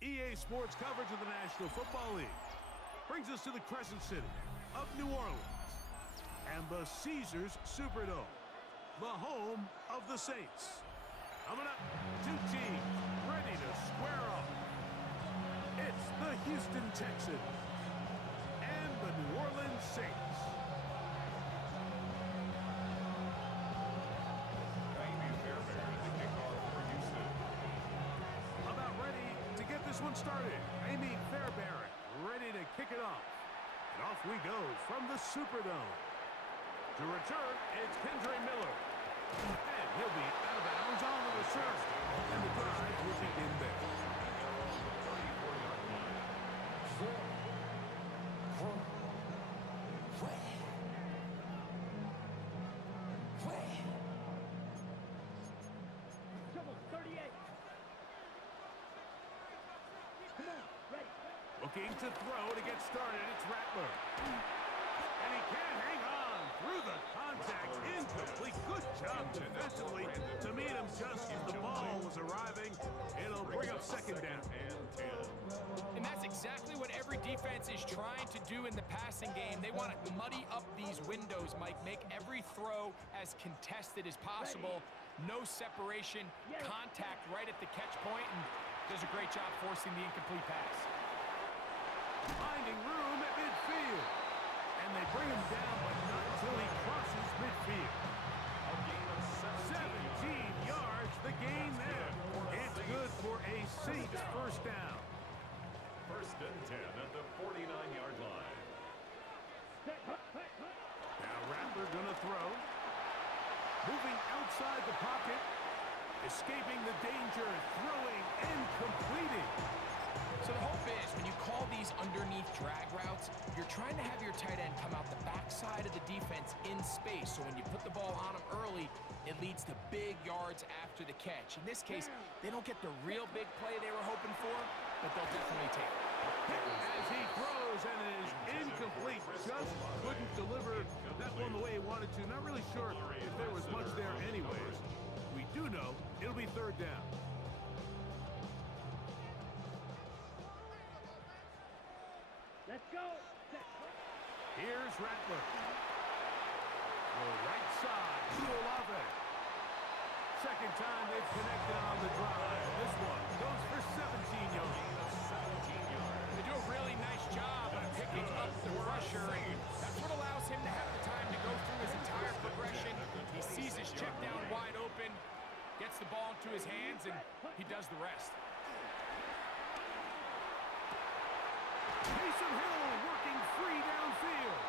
EA Sports coverage of the National Football League brings us to the Crescent City of New Orleans and the Caesars Superdome, the home of the Saints. Coming up, two teams ready to square off. It's the Houston Texans and the New Orleans Saints. About ready to get this one started. Amy Fairbairn ready to kick it off. And off we go from the Superdome. To return, it's Kendre Miller. And he'll be out of bounds on the return. And the drive will begin there. Looking to throw to get started, it's Rattler. And he can't hang on through the contact, incomplete. Good job defensively to meet him just as the ball was arriving. It'll bring up second down. And that's exactly what every defense is trying to do in the passing game. They want to muddy up these windows, Mike, make every throw as contested as possible. No separation, contact right at the catch point, and does a great job forcing the incomplete pass. Finding room at midfield. And they bring him down, but not until he crosses midfield. A gain of 17 yards, the gain there. It's good for a Saints first down. First and 10 at the 49-yard line. Now Rattler gonna throw. Moving outside the pocket. Escaping the danger, throwing and completing. So the hope is when you call these underneath drag routes, you're trying to have your tight end come out the backside of the defense in space. So when you put the ball on him early, it leads to big yards after the catch. In this case, they don't get the real big play they were hoping for, but they'll definitely take it. As he throws, and it is incomplete. Just couldn't deliver that one the way he wanted to. Not really sure if there was much there anyways. We do know it'll be third down. Let's go. Here's Rattler. The right side to Olave. Second time they've connected on the drive. This one goes for 17 yards. They do a really nice job of picking up the pressure, and that's what allows him to have the time to go through his entire progression. He sees his check down wide open, gets the ball into his hands, and he does the rest. Taysom Hill working free downfield.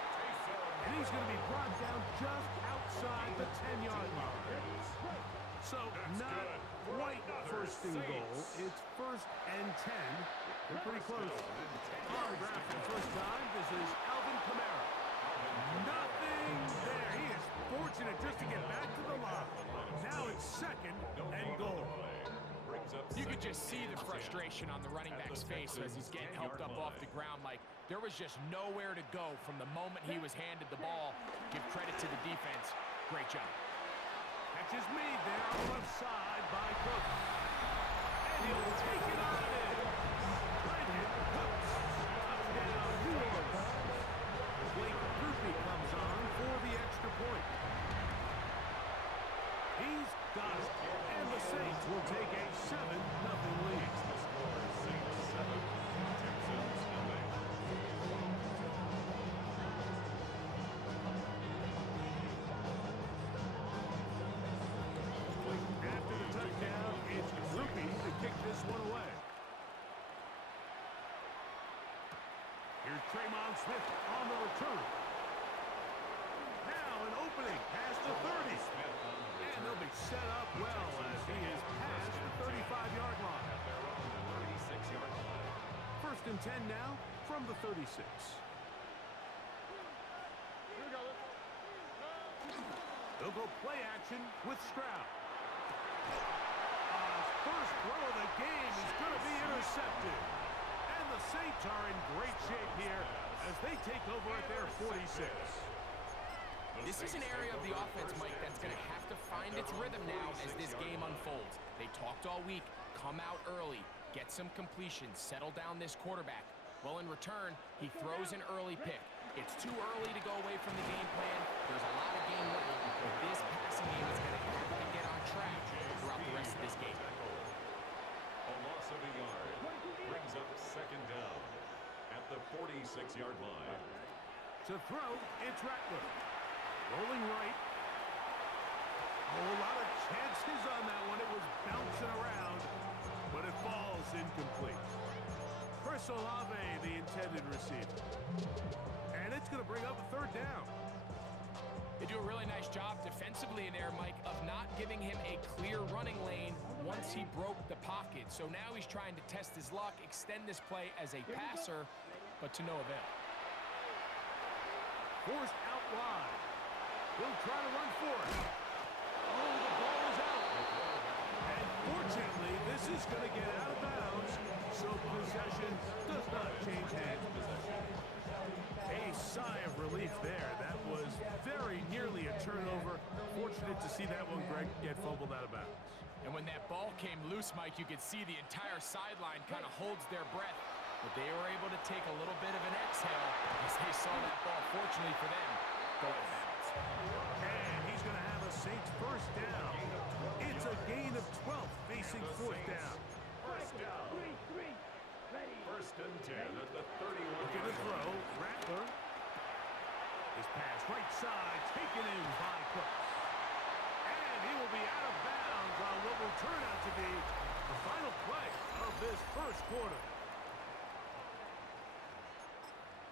And he's going to be brought down just outside the 10-yard line. So not quite first and goal. It's first and 10. They're pretty close. On the ground for the first time, this is Alvin Kamara. Nothing there. He is fortunate just to get back to the line. Now it's second and goal. You could just see the frustration on the running back's face as he's getting helped up off the ground, Mike. There was just nowhere to go from the moment he was handed the ball. Give credit to the defense. Great job. Catch is made there on the left side by Cook. And he'll take it on in. Brandon Cooks. Touchdown, New Orleans. Blake Rupi comes on for the extra point. He's got it. And the Saints will take a 7-0 lead. The score is Saints 7, Texans 0. After the touchdown, it's Rupi to kick this one away. Here's Tremont Smith on the return. Now an opening past the 30. And they'll be set up well as he is past the 35-yard line. At their own 36-yard line. First and 10 now from the 36. They'll go play action with Stroud. First throw of the game is going to be intercepted. And the Saints are in great shape here as they take over at their 46. This is an area of the offense, Mike, that's going to have to find its rhythm now as this game unfolds. They talked all week, come out early, Get some completions, settle down this quarterback. Well, in return, he throws an early pick. It's too early to go away from the game plan. There's a lot of game work, but this passing game is going to have to get on track throughout the rest of this game. A loss of a yard brings up second down at the 46-yard line. To throw, it's Rattler. Rolling right. A lot of chances on that one. It was bouncing around, but it falls incomplete. Chris Olave, the intended receiver. And it's going to bring up a third down. They do a really nice job defensively in there, Mike, of not giving him a clear running lane once he broke the pocket. So now he's trying to test his luck, extend this play as a passer, but to no avail. Forced out wide. He'll try to run for it. Oh, the ball is out. And fortunately, this is going to get out of bounds, so possession does not change hands. A sigh of relief there. That was very nearly a turnover. Fortunate to see that one, Greg, get fumbled out of bounds. And when that ball came loose, Mike, you could see the entire sideline kind of holds their breath. But they were able to take a little bit of an exhale as they saw that ball, fortunately for them, go out of bounds. And he's going to have a Saints first down. It's a gain of 12 facing fourth down. First down. Ready. First and 10 at the 31. Looking to throw. Rattler. His pass right side, taken in by Cooks. And he will be out of bounds on what will turn out to be the final play of this first quarter.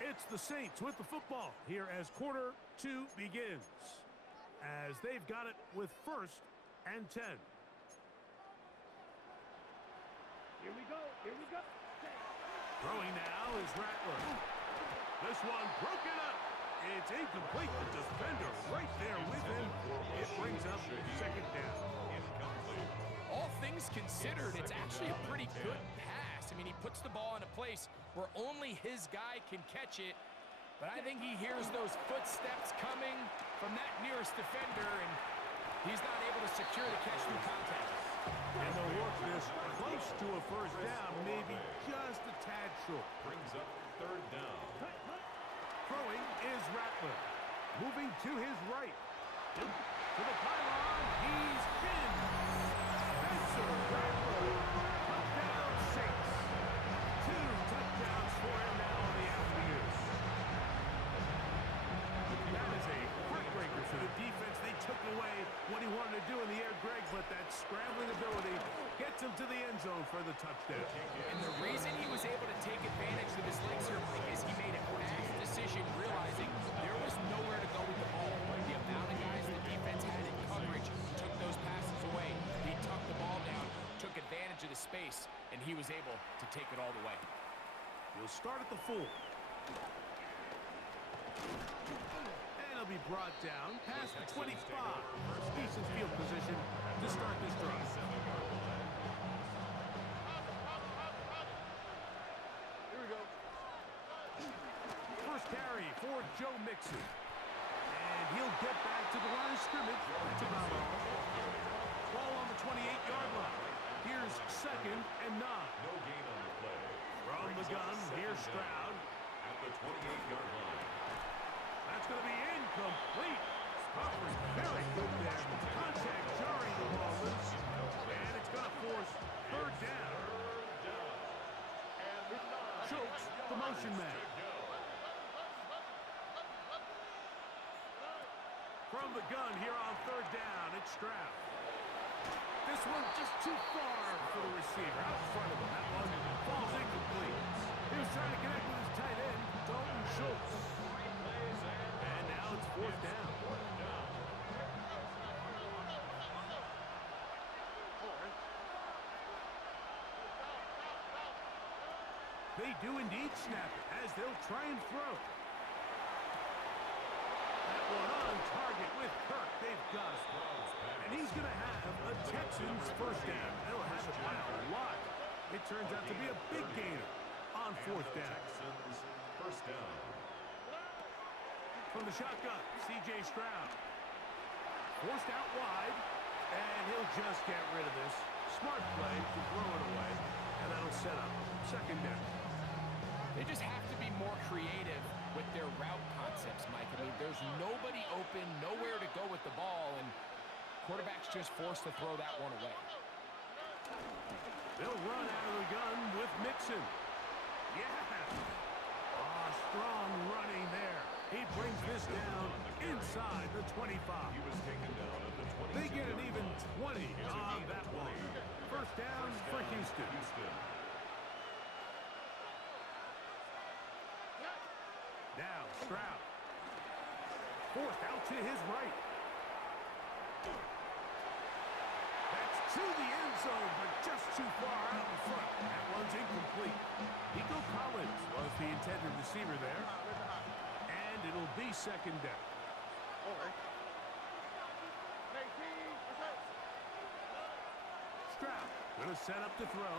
It's the Saints with the football here as quarter 2 begins. As they've got it with first and 10. Here we go. Here we go. Throwing now is Rattler. This one broken up. It's incomplete. The defender right there with him. It brings up second down. All things considered, it's actually a pretty good pass. I mean, he puts the ball in a place where only his guy can catch it. But I think he hears those footsteps coming from that nearest defender, and he's not able to secure the catch through contact. And they'll work this close to a first down, maybe just a tad short. Brings up third down. Throwing is Rattler. Moving to his right. To the pylon, he's in. Spencer Rattler. Touchdown Saints. 2 touchdowns for him now on the afternoon. That is a heartbreaker for the defense. They took away what he wanted to do in the air, Greg, but that scrambling ability gets him to the end zone for the touchdown. And the reason he was able to take advantage with his legs here, Mike, is he made a fast decision, realizing there was nowhere to go with the ball. The amount of guys the defense had in coverage took those passes away. He tucked the ball down, took advantage of the space, and he was able to take it all the way. He'll start at the 4. And he'll be brought down past the 25. Decent field position to start this drive. Here we go. First carry for Joe Mixon. And he'll get back to the line of scrimmage. That's about all. Ball on the 28-yard line. Here's second and 9. No gain on the play. From the gun, here's Stroud. At the 28-yard line. That's going to be incomplete. Stopper's very good there. Contact jarring the ball loose. And it's going to force third down. Schultz, the motion man. From the gun here on third down, it's Stroud. This one just too far for the receiver. Out in front of him. That one falls incomplete. He was trying to connect with his tight end, Dalton Schultz. And now it's fourth down. They do indeed snap it as they'll try and throw. That one on target with Kirk. They've got it. And he's going to have a Texans first down. They'll have it by a lot. It turns out to be a big gainer on fourth down. Texans first down. From the shotgun, C.J. Stroud. Forced out wide, and he'll just get rid of this. Smart play to throw it away. And And that'll set up second down. They just have to be more creative with their route concepts, Mike. I mean, there's nobody open, nowhere to go with the ball, and quarterback's just forced to throw that one away. They'll run out of the gun with Mixon. Yeah. Strong running there. He brings this down inside the 25. He was taken down at the 22. They get an even 20 on that one. First down for Houston. Now Stroud. Fourth out to his right. That's to the end zone, but just too far out in front. That one's incomplete. Nico Collins was the intended receiver there. And it'll be second down. Stroud gonna set up to throw.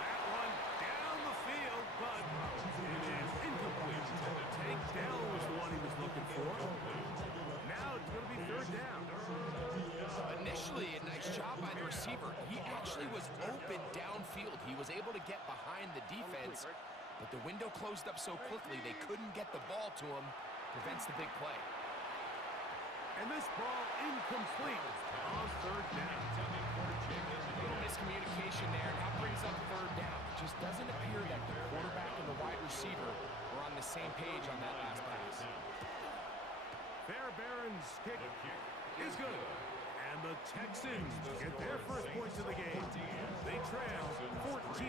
That one down the field, but it is incomplete. Tank Dell was the one he was looking for. Now it's gonna be third down. Initially, a nice job by the receiver. He actually was open downfield. He was able to get behind the defense, but the window closed up so quickly they couldn't get the ball to him. Prevents the big play. And this ball incomplete on third down. A little miscommunication there, and that brings up third down. It just doesn't appear that the quarterback and the wide receiver were on the same page on that last pass. Fairbairn's kick is good. And the Texans get their first points of the game. They trail 14-3.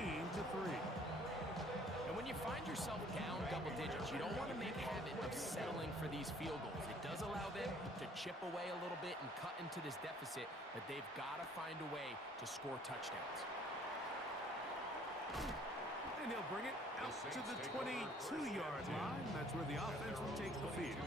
And when you find yourself down double digits, you don't want to make habit of settling for these field goals. It does allow them to chip away a little bit and cut into this deficit, but they've got to find a way to score touchdowns. And he'll bring it out to the 22-yard line. That's where the offense will take the field.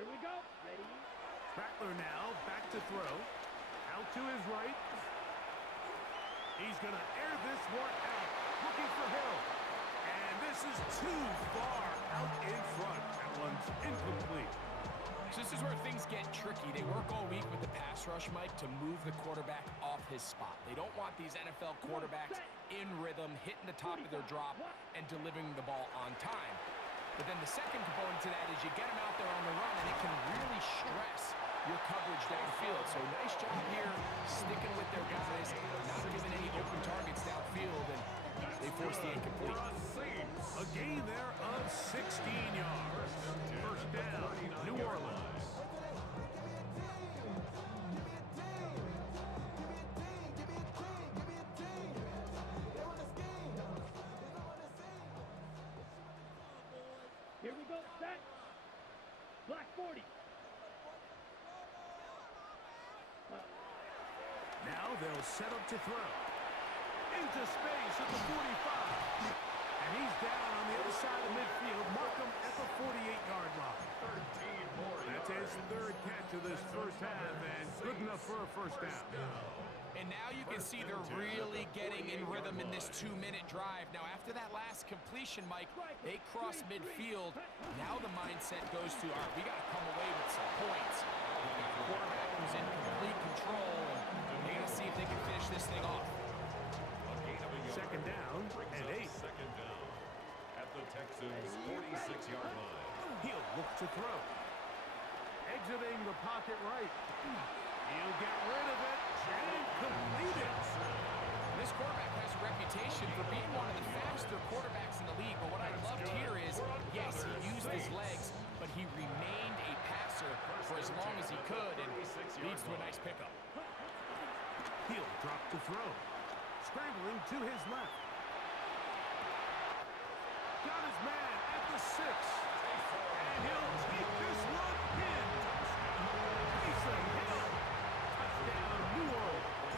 Here we go. Ready? Rattler now back to throw. Out to his right. He's going to air this one out. Looking for Hill. And this is too far out in front. That one's incomplete. So this is where things get tricky. They work all week with the pass rush, Mike, to move the quarterback off his spot. They don't want these NFL quarterbacks in rhythm, hitting the top of their drop, and delivering the ball on time. But then the second component to that is you get them out there on the run, and it can really stress your coverage downfield. So nice job here, sticking with their guys, not giving any open targets downfield, and they force the incomplete. A gain there of 16 yards. First down, New Orleans. Here we go. Set. Black 40. Now they'll set up to throw. Into space at the 45. And he's down on the other side of midfield. Mark him at the 48-yard line. That's his third catch of this first half, and good enough for a first down. And now you can see they're really getting in rhythm in this 2-minute drive. Now, after that last completion, Mike, they cross midfield. Now the mindset goes to, all right, we got to come away with some points. We've got a quarterback who's in complete control, and they got to see if they can finish this thing off. Second down and 8. Second down at the Texans' 46-yard line. He'll look to throw. Exiting the pocket right. He'll get rid of it and complete it. This quarterback has a reputation for being one of the faster quarterbacks in the league, but what I loved here is, yes, he used his legs, but he remained a passer for as long as he could, and leads to a nice pickup. He'll drop to throw. Scrambling to his left. Got his man at the 6. And he'll take this one in. Mason Hill. Touchdown, New Orleans.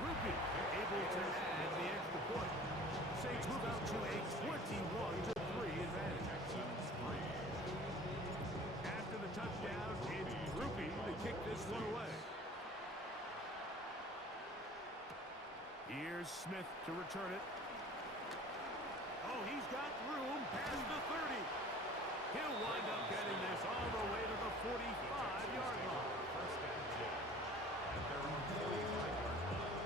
Ruby able to add the extra point. Saints move out to a 21-3 advantage. After the touchdown, it's Ruby to kick this one away. Here's Smith to return it. Oh, he's got room past the 30. He'll wind up getting this all the way to the 45-yard line. First and 10 at their own 45-yard line.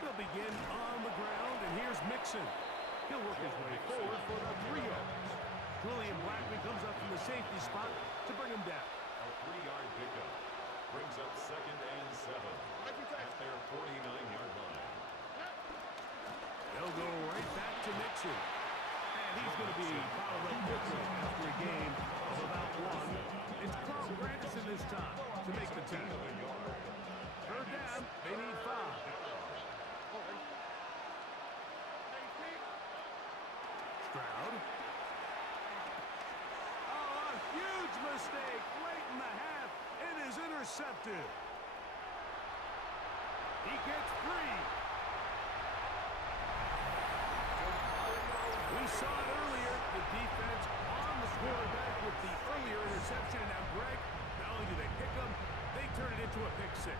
They'll begin on the ground, and here's Mixon. He'll work his way forward for the 3 yards. Julian Blackman comes up from the safety spot to bring him down. A 3-yard pickup brings up second and 7 at their 49-yard line. They'll go right back to Mixon. And he's going to be fouled up quickly after a game of about 1. It's Carl Granderson this time to make the tackle. Third down, they need 5. Stroud. Oh, a huge mistake late in the half. It is intercepted. He gets free. We saw it earlier. The defense on the quarterback with the earlier interception. Now, Greg, not only do they pick him, they turn it into a pick 6.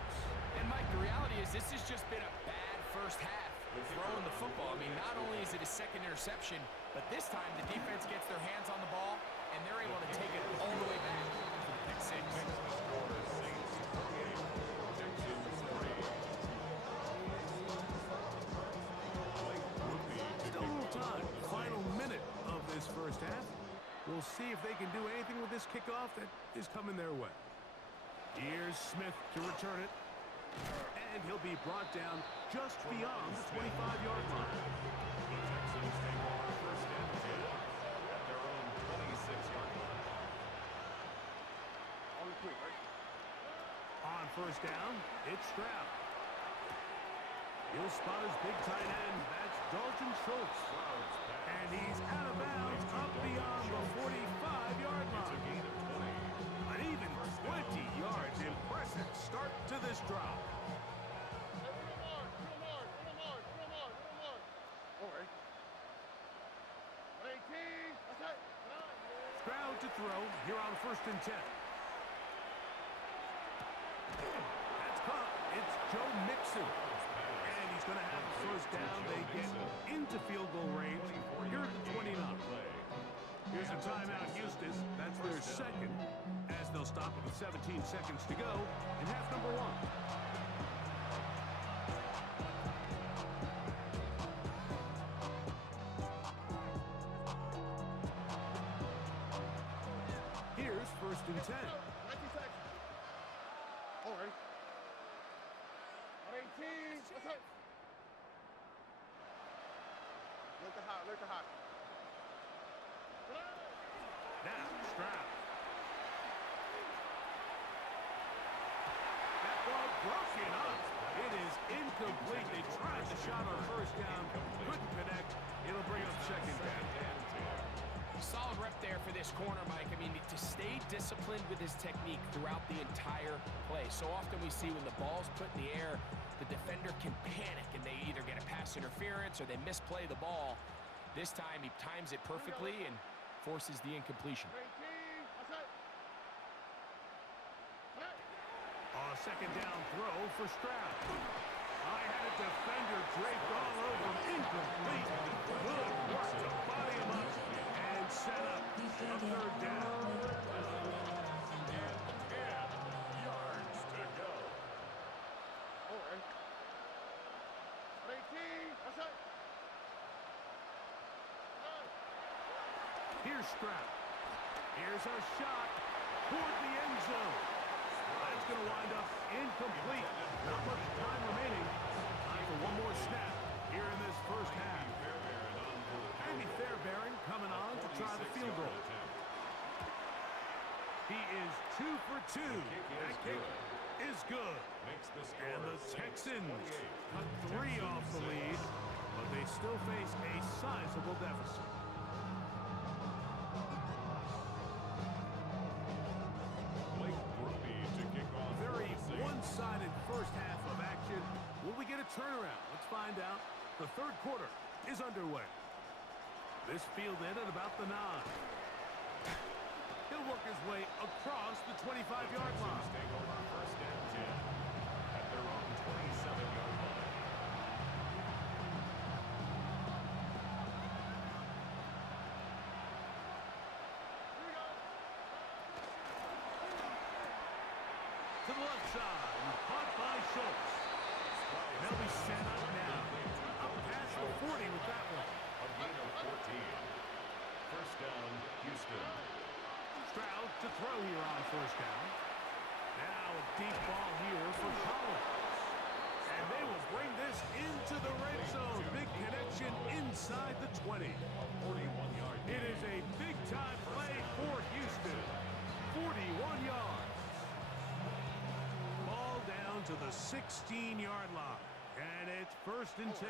And, Mike, the reality is this has just been a bad first half throwing the football. I mean, not only is it a second interception, but this time the defense gets their hands on the ball, and they're able to take it all the way back to the pick 6. Still a little time. Final minute of this first half. We'll see if they can do anything with this kickoff that is coming their way. Here's Smith to return it. And he'll be brought down just beyond the 25-yard line. The Texans take over first and 10 at their own 26-yard line. On first down, it's Stroud. He'll spot his big tight end. That's Dalton Schultz. And he's out of bounds up beyond the 45-yard line. An even 20 yards. Impressive start to this drive. Stroud to throw here on first and 10. That's caught. It's Joe Mixon. And he's going to have a first down. They get into field goal range here at the 29. Here's a timeout, Houston. That's their second, as they'll stop it with 17 seconds to go in half number 1. Here's first and 10. Now, Stroud. That ball broken up. It is incomplete. They tried the shot on first down. Couldn't connect. It'll bring up second down. Solid rep there for this corner, Mike. I mean, to stay disciplined with his technique throughout the entire play. So often we see when the ball's put in the air, the defender can panic and they either get a pass interference or they misplay the ball. This time he times it perfectly and forces the incompletion. Second down throw for Stroud. I had a defender draped all over him. Incomplete. Good work to body him up and set up a third down. And 10 yards to go. Here's Stroud. Here's a shot toward the end zone. That's going to wind up incomplete. Not much time remaining. Time for one more snap here in this first half. Andy Fairbairn coming on to try the field goal. He is 2 for 2. That kick is good. And the Texans cut 3 off the lead, but they still face a sizable deficit. Very one-sided first half of action. Will we get a turnaround? Let's find out The third quarter is underway. This fielded at about the 9. He'll work his way across the 25-yard line. Take over first and 10 at their own 27-yard line. To the left side, caught by Schultz. They'll be set up now. Up past the 40 with that one. A gain of 14. First down, Houston. Stroud to throw here on first down. Now a deep ball here for Collins. And they will bring this into the red zone. Big connection inside the 20. A 41-yard gain. It is a big-time play for Houston. 41 yards. Ball down to the 16-yard line. And it's first and 10.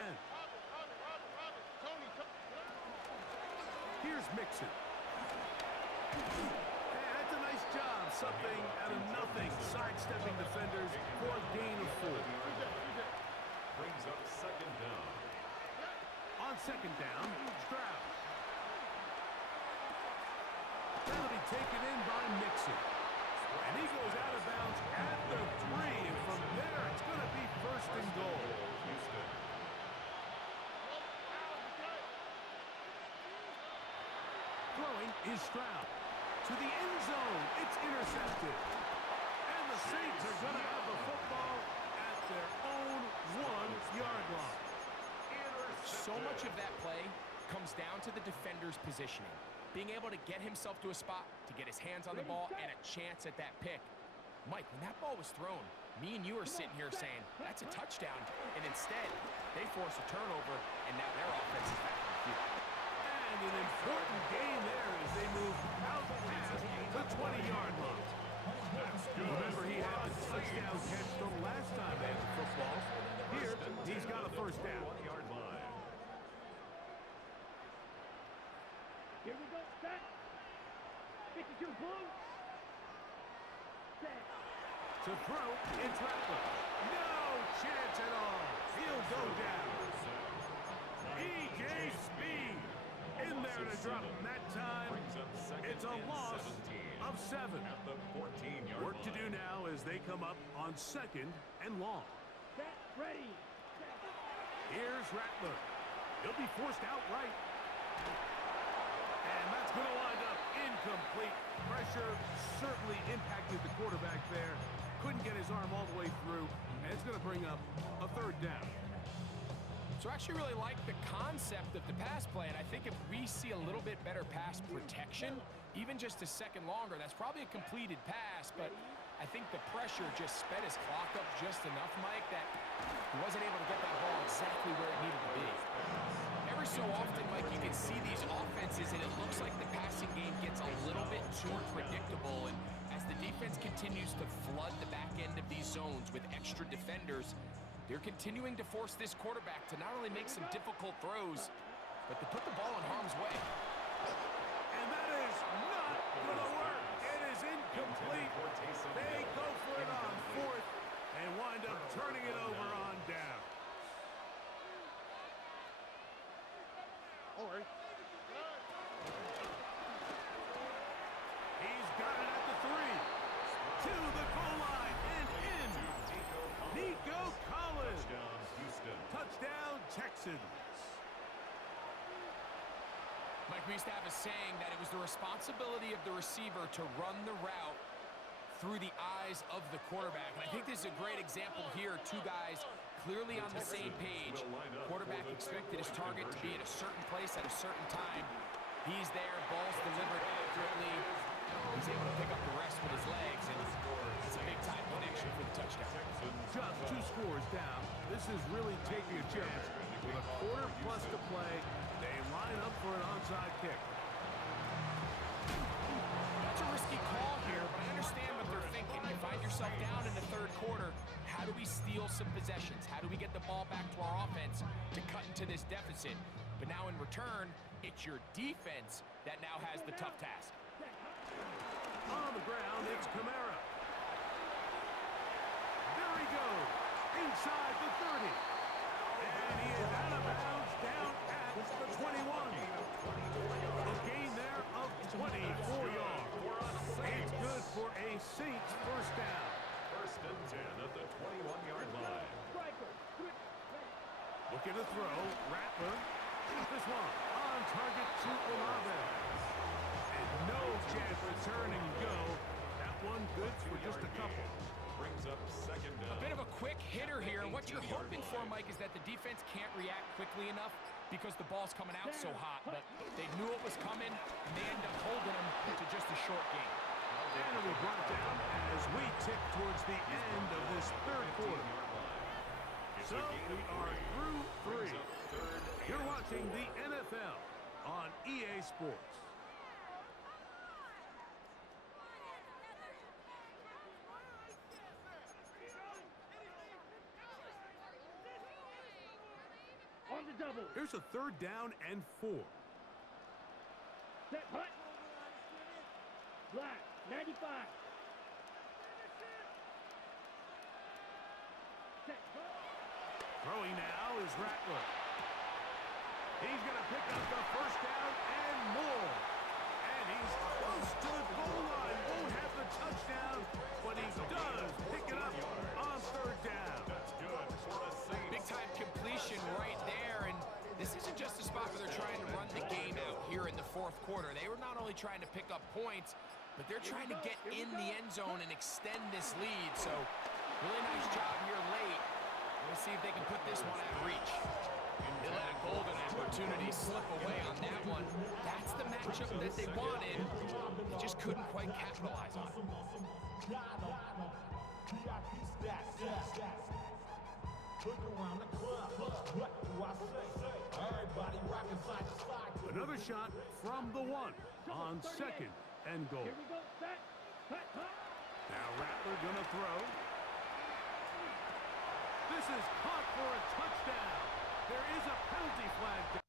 Here's Mixon. Hey, that's a nice job. Something out of nothing. Sidestepping defenders for a gain of 4. Brings up second down. On second down, Stroud. That'll be taken in by Mixon. And he goes out of bounds at the 3. And from there, it's going to be first and goal. Houston. Throwing is Stroud. To the end zone. It's intercepted. And the Saints are going to have the football at their own 1-yard line. So much of that play comes down to the defender's positioning. Being able to get himself to a spot, to get his hands on the ball, and a chance at that pick. Mike, when that ball was thrown, me and you are sitting here saying, that's a touchdown. And instead, they force a turnover, and now their offense is back on the field. And an important gain there as they move out past the 20-yard line. Remember, he had the touchdown catch the last time they had the football. Here, he's got a first down. 1-yard line. Here we go. Set. 52 blue. Set. To throw, it's Rattler. No chance at all. He'll go down. E.J. Speed in there to drop him that time. Brings up second It's a and loss 17 of 7. at the 14-yard Work to line. do now as they come up on second and long. Set. Ready. Set. Here's Rattler. He'll be forced outright. And that's going to wind up incomplete. Pressure certainly impacted the quarterback there. Couldn't get his arm all the way through. And it's going to bring up a third down. So I actually really like the concept of the pass play, and I think if we see a little bit better pass protection, even just a second longer, that's probably a completed pass, but I think the pressure just sped his clock up just enough, Mike, that he wasn't able to get that ball exactly where it needed to be. Every so often, Mike, you can see these offenses, and it looks like the passing game gets a little bit too predictable, and as the defense continues to flood the back end of these zones with extra defenders, they're continuing to force this quarterback to not only make some difficult throws, but to put the ball in harm's way. And that is not going to work. It is incomplete. They go for it on fourth and wind up turning it over on down. All right. He's got it at the 3. To the goal line and in. Nico Collins. Touchdown, Houston. Touchdown, Texans. Mike, we used to have a saying that it was the responsibility of the receiver to run the route through the eyes of the quarterback. And I think this is a great example here. Two guys clearly on the same page. Quarterback expected his target to be at a certain place at a certain time. He's there, ball's delivered accurately. He's able to pick up the rest with his legs, and it's a big-time connection for the touchdown. Just 2 scores down. This is really taking a chance. With a quarter plus to play, they line up for an onside kick. That's a risky call here, but I understand what they're thinking. You find yourself down in the third quarter. How do we steal some possessions? How do we get the ball back to our offense to cut into this deficit? But now in return, it's your defense that now has the tough task. On the ground, it's Kamara. There he goes. Inside the 30. And he is out of bounds. gonna throw. Rattler. This one on target to Olave. And no chance to turn and go. That one good for just a couple. Brings up second down. A bit of a quick hitter here. What you're hoping for, Mike, is that the defense can't react quickly enough because the ball's coming out so hot. But they knew it was coming, and they end up holding them to just a short game. And it'll be brought down as we tick towards the end of this third quarter. So we are through 3. You're watching the NFL on EA Sports. On the double. Here's a 3rd down and 4. Set hut. Black, 95. Set hut. Throwing now is Rattler. He's going to pick up the 1st down and more. And he's close to the goal line. Won't have the touchdown, but he does pick it up on 3rd down. That's good for a save. Big-time completion right there, and this isn't just a spot where they're trying to run the game out here in the 4th quarter. They were not only trying to pick up points, but they're trying to get in the end zone and extend this lead. So, really nice job here late. Let's see if they can put this one out of reach. They let a golden opportunity slip away on that one. That's the matchup that they wanted. They just couldn't quite capitalize on it. Another shot from the 1 on 2nd and goal. Here we go. Set. Hut, hut. Now Rattler gonna throw. This is caught for a touchdown. There is a penalty flag